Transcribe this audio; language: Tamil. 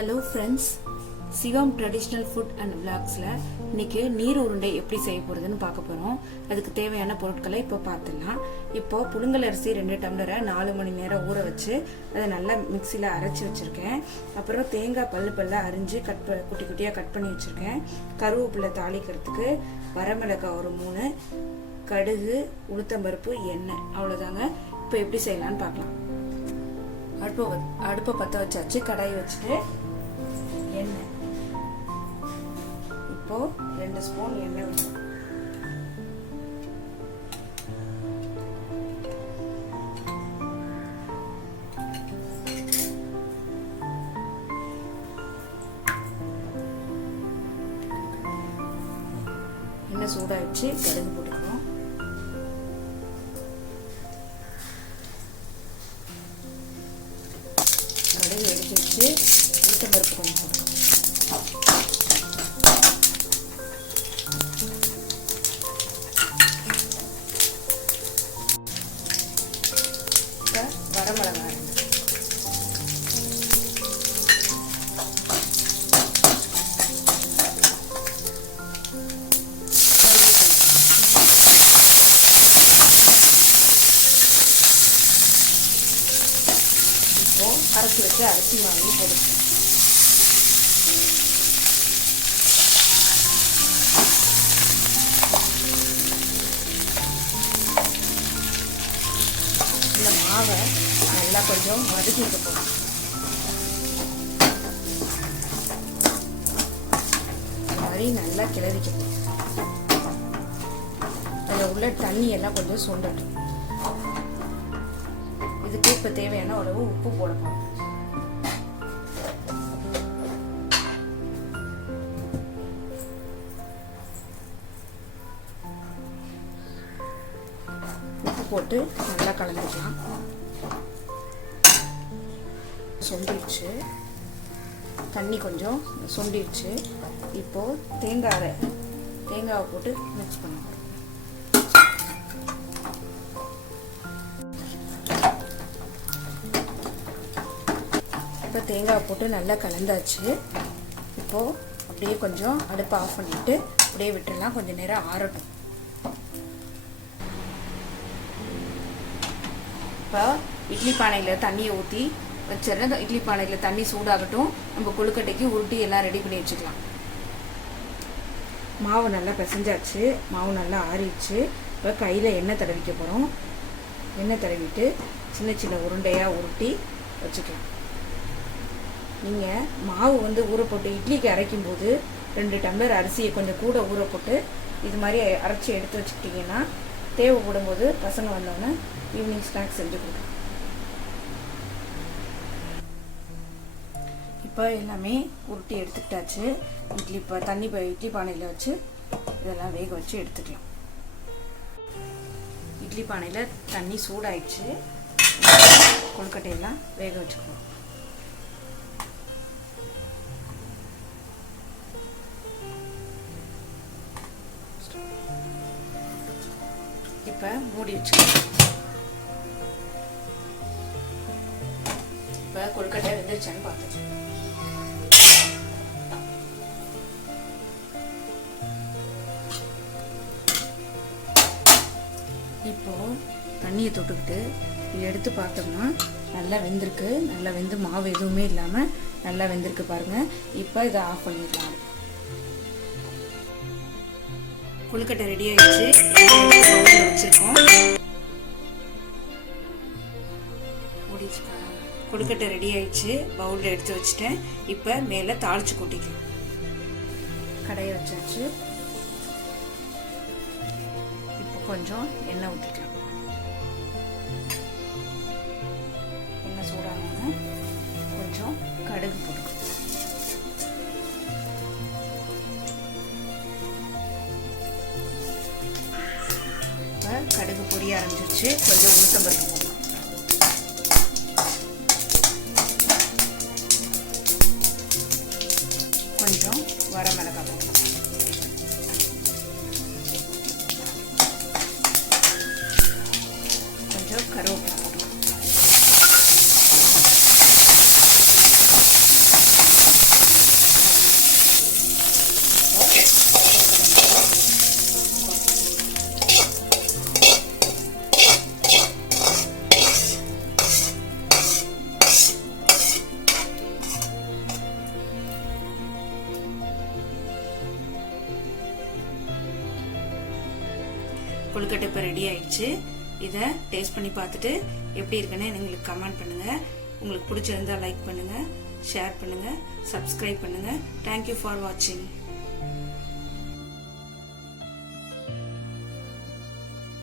Hello friends, Shivam traditional food and விளாக்ஸில் இன்றைக்கி நீர் உருண்டை எப்படி செய்ய போகிறதுன்னு பார்க்க போகிறோம். அதுக்கு தேவையான பொருட்களை இப்போ பார்த்துடலாம். இப்போது புழுங்கல் அரிசி 2 டம்ளரை 4 மணி நேரம் ஊற வச்சு அதை நல்லா மிக்சியில் அரைச்சி வச்சுருக்கேன். அப்புறம் தேங்காய் பல்ல அரிஞ்சு குட்டி குட்டியாக கட் பண்ணி வச்சுருக்கேன். கருவேப்பிலை தாளிக்கிறதுக்கு வரமிளகாய் ஒரு 3, கடுகு, உளுத்தம்பருப்பு, எண்ணெய், அவ்வளோதாங்க. இப்போ எப்படி செய்யலான்னு பார்க்கலாம். அடுப்பை பற்ற வச்சாச்சு. கடாய் வச்சுட்டு எண்ணெய், இப்போ 2 ஸ்பூன் எண்ணெய் விடும். எண்ணெய் சூடாயிடுச்சு, கடுகு போட்டுக்கிறோம். கடுகு எடுத்து வச்சு உளுத்தம்பருப்பு கொஞ்சம் போட்டுக்கணும். வரமிளகாய், இப்போ அரைச்சி வச்சு அரிசி வாங்கி போட்டுக்கணும். இந்த மாவை நல்லா கொஞ்சம் வதக்கிட்டு போகணும். இந்த மாதிரி நல்லா கிளறிக்கணும். அதில் உள்ள தண்ணி எல்லாம் கொஞ்சம் சுண்டட்டும். இதுக்கு இப்போ தேவையான அளவு உப்பு போடணும். உப்பு போட்டு நல்லா கலந்துக்கலாம். சுண்டிடுச்சு, தண்ணி கொஞ்சம் சுண்டிடுச்சு. இப்போது தேங்காவை போட்டு மிக்ஸ் பண்ணணும். இப்போ தேங்காய் போட்டு நல்லா கலந்தாச்சு. இப்போது அப்படியே கொஞ்சம் அடுப்பை ஆஃப் பண்ணிவிட்டு அப்படியே விட்டுடலாம். கொஞ்சம் நேரம் ஆறட்டும். இப்போ இட்லி பானையில் தண்ணியை ஊற்றி வச்சிடறேன். இட்லி பானையில் தண்ணி சூடாகட்டும். நம்ம கொழுக்கட்டைக்கு உருட்டி எல்லாம் ரெடி பண்ணி வச்சுக்கலாம். மாவு நல்லா பிசைஞ்சாச்சு, மாவு நல்லா ஆறிடுச்சு. இப்போ கையில் எண்ணெய் தடவிக்க போகிறோம். எண்ணெய் தடவிட்டு சின்ன சின்ன உருண்டையாக உருட்டி வச்சுக்கலாம். நீங்கள் மாவு ஊற போட்டு இட்லிக்கு அரைக்கும் போது 2 டம்ளர் அரிசியை கொஞ்சம் கூட ஊற போட்டு இது மாதிரி அரைச்சி எடுத்து வச்சுக்கிட்டிங்கன்னா தேவைப்படும் போது பசங்க வந்தோடனே ஈவினிங் ஸ்நாக்ஸ் செஞ்சு கொடுக்கலாம். இப்போ எல்லாமே உருட்டி எடுத்துக்கிட்டாச்சு. இட்லி பானையில் வச்சு இதெல்லாம் வேக வச்சு எடுத்துக்கலாம். இட்லி பானையில் தண்ணி சூடாயிடுச்சு. கொழுக்கட்டையெல்லாம் வேக வச்சுக்கலாம். இப்போ மூடி வச்சுக்கலாம். இப்போ கொழுக்கட்டை வெந்துருச்சான்னு பார்த்துக்கலாம். இப்போ தண்ணியை தொட்டுக்கிட்டு எடுத்து பார்த்தோம்னா நல்லா வெந்திருக்கு. நல்லா வெந்து மாவு எதுவுமே இல்லாமல் நல்லா வெந்திருக்கு பாருங்கள். இப்போ இதை ஆஃப் பண்ணிடலாம். கொழுக்கட்டை ரெடி ஆயிடுச்சு. வச்சுருக்கோம். கொழுக்கட்டை ரெடி ஆயிடுச்சு. பவுலில் எடுத்து வச்சுட்டேன். இப்போ மேலே தாளித்து கொட்டிக்கலாம். கடையை வச்சாச்சு. இப்போ கொஞ்சம் எண்ணெய் ஊற்றிக்கலாம். எண்ணெய் சூடானோன்னா கொஞ்சம் கடுகு போட்டுக்கலாம். கடுகு பொரிய ஆரம்பிச்சிருச்சு. கொஞ்சம் உளுத்தம்பருப்பு போடலாம். கொஞ்சம் வரமிளகாய் போடலாம். கொஞ்சம் கருவேப்பிலை போடலாம். கொழுக்கட்டை இப்போ ரெடி ஆயிடுச்சு. இதை டேஸ்ட் பண்ணி பார்த்துட்டு எப்படி இருக்குன்னு எங்களுக்கு கமெண்ட் பண்ணுங்க. உங்களுக்கு பிடிச்சிருந்தா லைக் பண்ணுங்க, ஷேர் பண்ணுங்க, சப்ஸ்கிரைப் பண்ணுங்க. தேங்க்யூ ஃபார் வாட்சிங்.